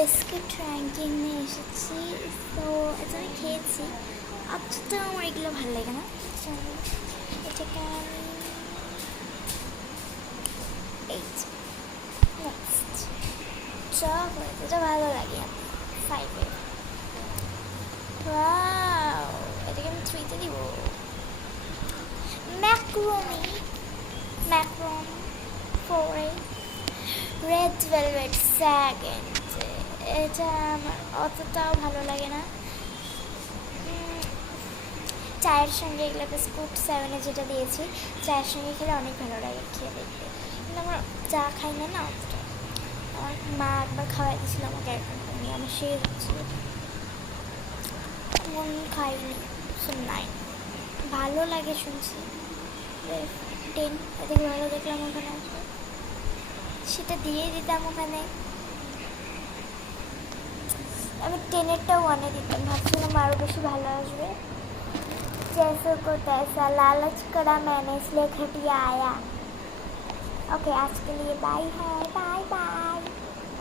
Biscuit ranking নিয়ে এসেছি। তো এটা আমি খেয়েছি, আচ্ছা আমার এগুলো ভালো লাগে না। এটাকে আমি নেক্সট চকলেট, এটা ভালো লাগে আমার 5-এ। ওয়াও, এটাকে আমি 3-তে দিব। ম্যাক্রোনি, ম্যাক্রন 4-এ। রেড ভেলভেট সেকেন্ড, এটা আমার অতটাও ভালো লাগে না। চায়ের সঙ্গে এগুলো বিস্কুট 7-এ যেটা দিয়েছি, চায়ের সঙ্গে খেলে অনেক ভালো লাগে, খেয়ে দেখবে। কিন্তু আমার চা খাই না না অতটা। আমার মা একবার খাওয়াই দিয়েছিল আমাকে, এখন আমি আমার সেই হচ্ছিল এমন খাইনি। সো 9 ভালো লাগে শুনছি। 10 এদিকে ভালো দেখলাম ওখানে আসবে, সেটা দিয়ে দিতাম ওখানে। আমি 10-এরটা 1-এ দিতাম, ভাবছিলাম আরও বেশি ভালো আসবে। जैसे को तैसा लालच करा मैंने इसलिए घटिया आया। ओके, आज के लिए बाय है, बाय बाय।